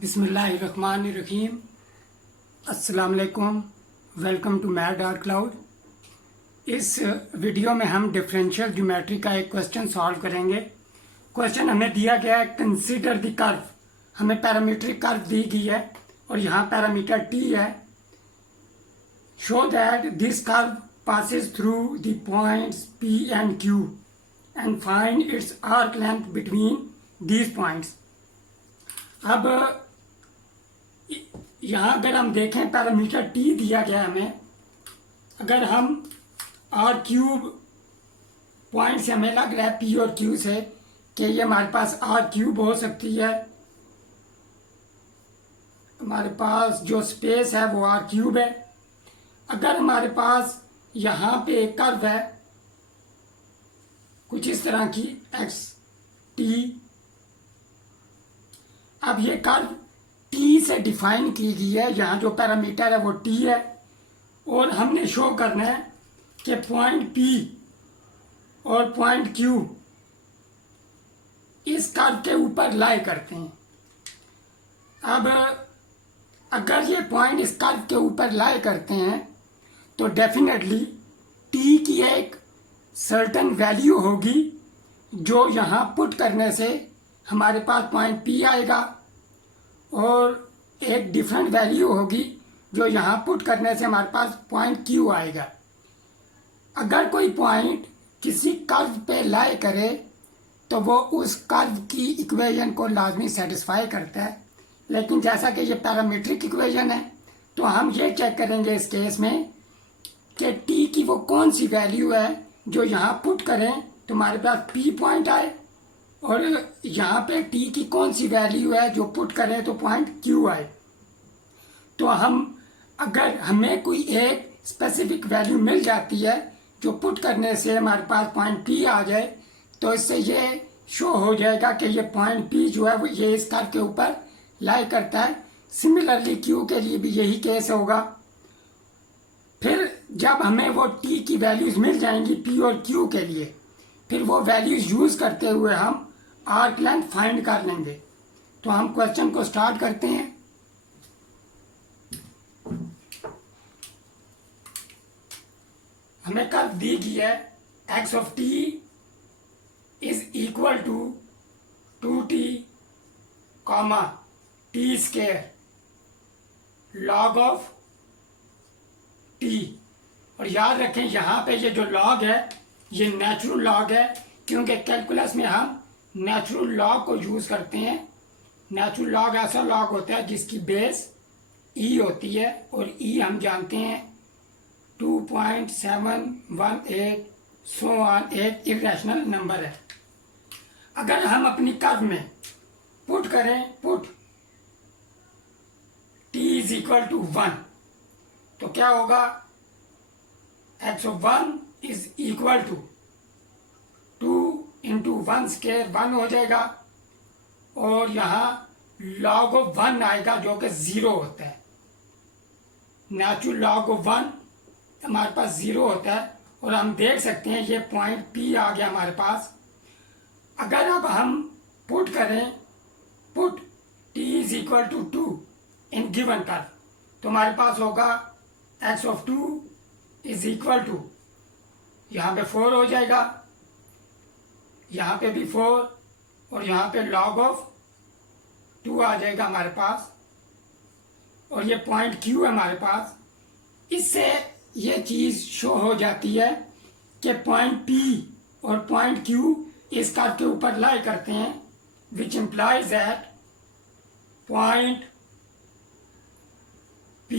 बिस्मिल्लाहिर्रहमानिर्रहीम। अस्सलाम वालेकुम। Welcome to Mad Art Cloud. इस वीडियो में हम डिफरेंशियल ज्योमेट्री का एक क्वेश्चन सॉल्व करेंगे। क्वेश्चन हमें दिया गया है, कंसीडर द कर्व। हमें पैरामीट्रिक कर्व दी गई है और यहाँ पैरामीटर टी है। Show that this curve passes through the points P and Q and find its arc length between these points। अब यहाँ अगर हम देखें पैरामीटर टी दिया गया हमें, अगर हम आर क्यूब पॉइंट से हमें लग रहा है पी और क्यू से कि ये हमारे पास आर क्यूब हो सकती है, हमारे पास जो स्पेस है वो आर क्यूब है। अगर हमारे पास यहाँ पे एक कर्व है कुछ इस तरह की एक्स टी, अब ये कर्व टी से डिफाइन की गई है, यहाँ जो पैरामीटर है वो टी है और हमने शो करना है कि पॉइंट पी और पॉइंट क्यू इस कर्व के ऊपर लाई करते हैं। अब अगर ये पॉइंट इस कर्व के ऊपर लाई करते हैं तो डेफिनेटली टी की एक सर्टेन वैल्यू होगी जो यहाँ पुट करने से हमारे पास पॉइंट पी आएगा और एक डिफरेंट वैल्यू होगी जो यहाँ पुट करने से हमारे पास पॉइंट क्यू आएगा। अगर कोई पॉइंट किसी कर्व पे लाई करे तो वो उस कर्व की इक्वेशन को लाजमी सेटिस्फाई करता है, लेकिन जैसा कि ये पैरामीट्रिक इक्वेशन है तो हम ये चेक करेंगे इस केस में कि टी की वो कौन सी वैल्यू है जो यहाँ पुट करें तो हमारे पास पी पॉइंट आए और यहाँ पे टी की कौन सी वैल्यू है जो पुट करें तो पॉइंट क्यू आए। तो हम अगर हमें कोई एक स्पेसिफिक वैल्यू मिल जाती है जो पुट करने से हमारे पास पॉइंट पी आ जाए तो इससे ये शो हो जाएगा कि ये पॉइंट पी जो है वो ये इस कर्व के ऊपर लाई करता है। सिमिलरली क्यू के लिए भी यही केस होगा। फिर जब हमें वो टी की वैल्यूज मिल जाएंगी पी और क्यू के लिए, फिर वो वैल्यूज यूज करते हुए हम आर्क लेंथ फाइंड कर लेंगे। तो हम क्वेश्चन को स्टार्ट करते हैं। हमें कर्व दी गई है x of t is equal to 2t comma t square log of t. और याद रखें यहाँ पे ये जो लॉग है ये नेचुरल लॉग है, क्योंकि कैलकुलस में हम नेचुरल लॉग को यूज़ करते हैं। नेचुरल लॉग ऐसा लॉग होता है जिसकी बेस ई होती है और ई हम जानते हैं 2.718 सो ऑन एक इरेशनल नंबर है। अगर हम अपनी कर्व में पुट करें put t is equal to 1 तो क्या होगा, x of 1 is equal to 2 into 1 square 1 हो जाएगा और यहाँ लॉग ऑफ 1 आएगा जो कि 0 होता है। नेचुरल लॉग ऑफ 1 हमारे पास 0 होता है और हम देख सकते हैं ये पॉइंट P आ गया हमारे पास। अगर अब हम पुट करें put t is equal to 2 in given curve तो हमारे पास होगा x of 2 is equal to, यहाँ पे 4 हो जाएगा, यहाँ पे भी 4 और यहाँ पे लॉग ऑफ 2 आ जाएगा हमारे पास और ये पॉइंट Q है हमारे पास। इससे ये चीज़ शो हो जाती है कि पॉइंट P और पॉइंट Q इस कर्व के ऊपर लाई करते हैं, which implies that point P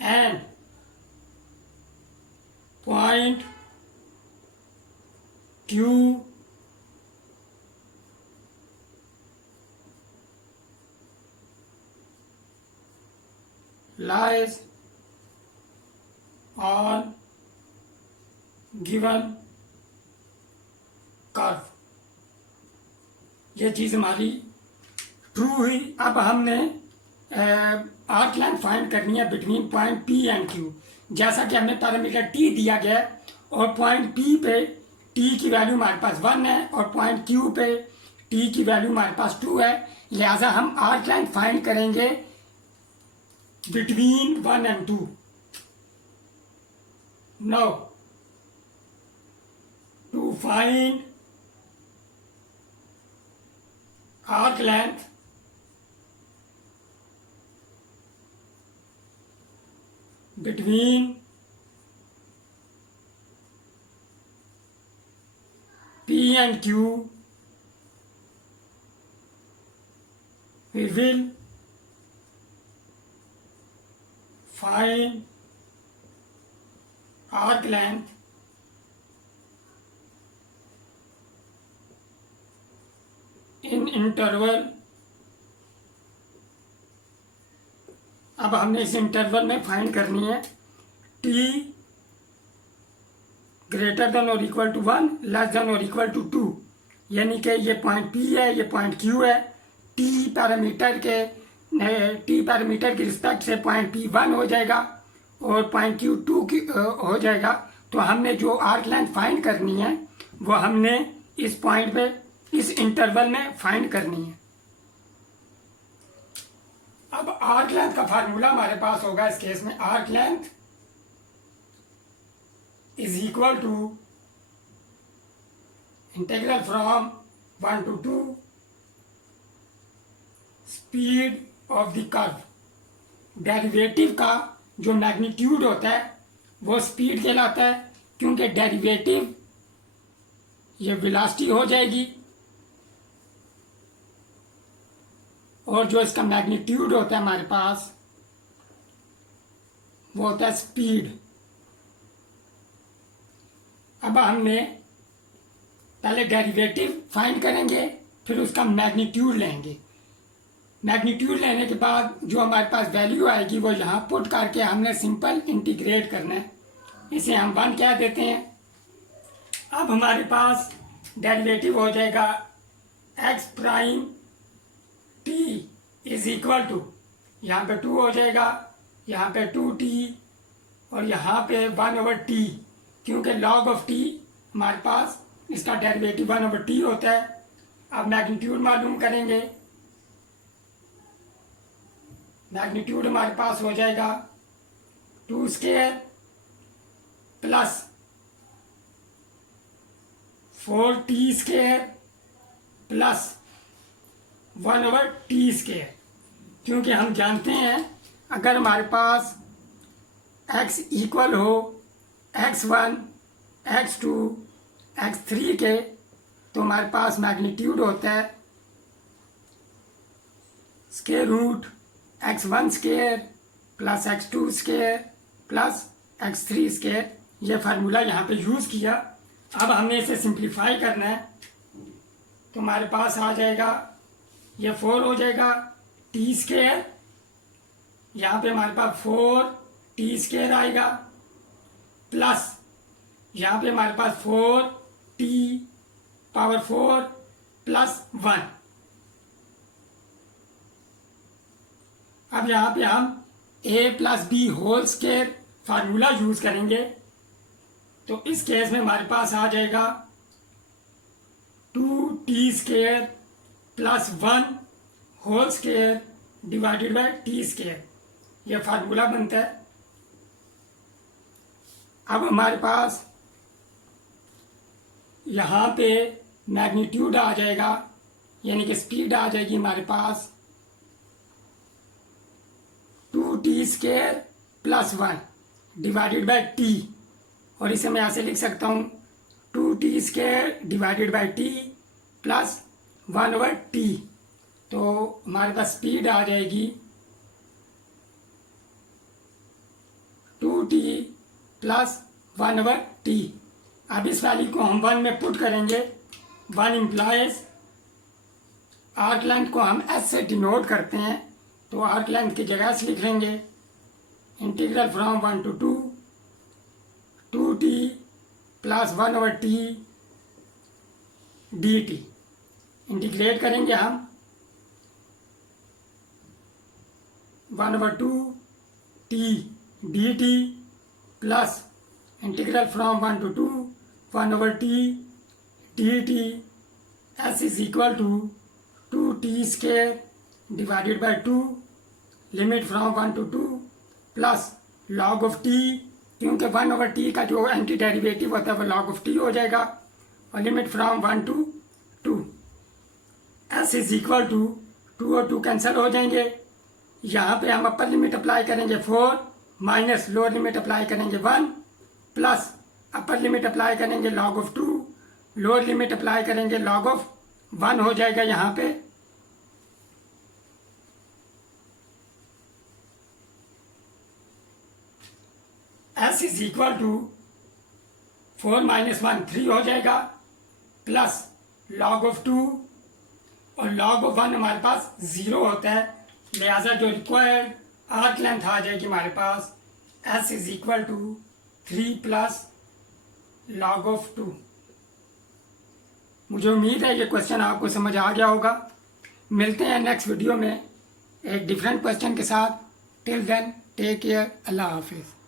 and point Q lies on given curve। ये चीज़ हमारी ट्रू हुई। अब हमने आर्क लेंथ फाइंड करनी है between point P and Q. जैसा कि हमें पैरामीटर टी दिया गया है और पॉइंट पी पे टी की वैल्यू हमारे पास 1 है और पॉइंट क्यू पे टी की वैल्यू हमारे पास 2 है, लिहाजा हम आर्क लेंथ फाइंड करेंगे between 1 and 2। Now to find arc length between P and Q, we will find arc length in interval। अब हमने इस इंटरवल में फाइंड करनी है t ग्रेटर देन और इक्वल टू 1 लेस देन और इक्वल टू 2, यानी कि ये पॉइंट P है, ये पॉइंट Q है। t पैरामीटर की रिस्पेक्ट से पॉइंट P 1 हो जाएगा और पॉइंट Q 2 हो जाएगा। तो हमने जो आर्क लेंथ फाइंड करनी है वो हमने इस पॉइंट पे इस इंटरवल में फाइंड करनी है। अब आर्क लेंथ का फार्मूला हमारे पास होगा इस केस में, arc length is equal to integral from 1 to 2 speed of the curve. Derivative का जो मैग्नीट्यूड होता है वो स्पीड कहलाता है, क्योंकि डेरिवेटिव ये वेलोसिटी हो जाएगी और जो इसका मैग्नीट्यूड होता है हमारे पास वो होता है स्पीड। अब हमने पहले डेरिवेटिव फाइंड करेंगे, फिर उसका मैग्नीट्यूड लेंगे। मैग्नीट्यूड लेने के बाद जो हमारे पास वैल्यू आएगी वो यहाँ पुट करके हमने सिंपल इंटीग्रेट करना है, इसे हम 1 कह देते हैं। अब हमारे पास डेरिवेटिव हो जाएगा x prime t is equal to, यहाँ पे 2 हो जाएगा, यहाँ पे 2t और यहाँ पे 1/t, क्योंकि log ऑफ t हमारे पास इसका डेरिवेटिव 1/t होता है। अब मैग्नीट्यूड मालूम करेंगे, मैग्नीट्यूड हमारे पास हो जाएगा 2 square plus 4t square plus 1/t square, क्योंकि हम जानते हैं अगर हमारे पास x इक्वल हो x1 x2 x3 के, तो हमारे पास मैग्नीट्यूड होता है square root x1 square plus x2 square plus x3 square. ये फार्मूला यहाँ पे यूज़ किया। अब हमने इसे सिंप्लीफाई करना है, तो हमारे पास आ जाएगा ये 4 हो जाएगा t स्क्वायर, यहाँ पे हमारे पास 4t स्क्वायर आएगा प्लस यहाँ पे हमारे पास 4t पावर 4 प्लस 1। अब यहाँ पे हम a plus b whole square formula use करेंगे, तो इस केस में हमारे पास आ जाएगा 2t square plus 1 whole square divided by t square, यह फार्मूला बनता है। अब हमारे पास यहाँ पे मैग्नीट्यूड आ जाएगा, यानी कि स्पीड आ जाएगी हमारे पास 2t square plus 1 divided by t, और इसे मैं ऐसे लिख सकता हूँ 2t square divided by t plus 1/t। तो हमारे पास स्पीड आ जाएगी 2t प्लस 1/t। अब इस वैल्यू को हम 1 में पुट करेंगे। 1 इम्प्लाइज आर्क लेंथ को हम s से डिनोट करते हैं, तो आर्क लेंथ की जगह से लिख लेंगे integral from 1 to 2 2t plus 1/t dt। Integrate करेंगे हम 1/2t dt plus integral from 1 to 2 1/t d t s is equal to 2t² divided by 2 limit from 1 to 2 plus log of t, क्योंकि 1/t का जो anti derivative होता है वो log of T हो जाएगा, और limit from 1 to 2। S is equal to 2 और 2 कैंसिल हो जाएंगे। यहाँ पे हम अपर लिमिट अप्लाई करेंगे 4 माइनस लोअर लिमिट अप्लाई करेंगे 1 प्लस अपर लिमिट अप्लाई करेंगे log of 2, lower limit apply करेंगे लॉग ऑफ 1 हो जाएगा यहाँ पे। एस इज इक्वल टू 4 - 1 3 हो जाएगा प्लस लॉग ऑफ 2 और लॉग ऑफ 1 हमारे पास 0 होता है, लिहाजा जो रिक्वायर्ड आर्क लेंथ आ जाएगी हमारे पास S is equal to 3 plus log of 2। मुझे उम्मीद है ये क्वेश्चन आपको समझ आ गया होगा। मिलते हैं नेक्स्ट वीडियो में एक डिफरेंट क्वेश्चन के साथ। टिल देन टेक केयर, अल्लाह हाफिज़।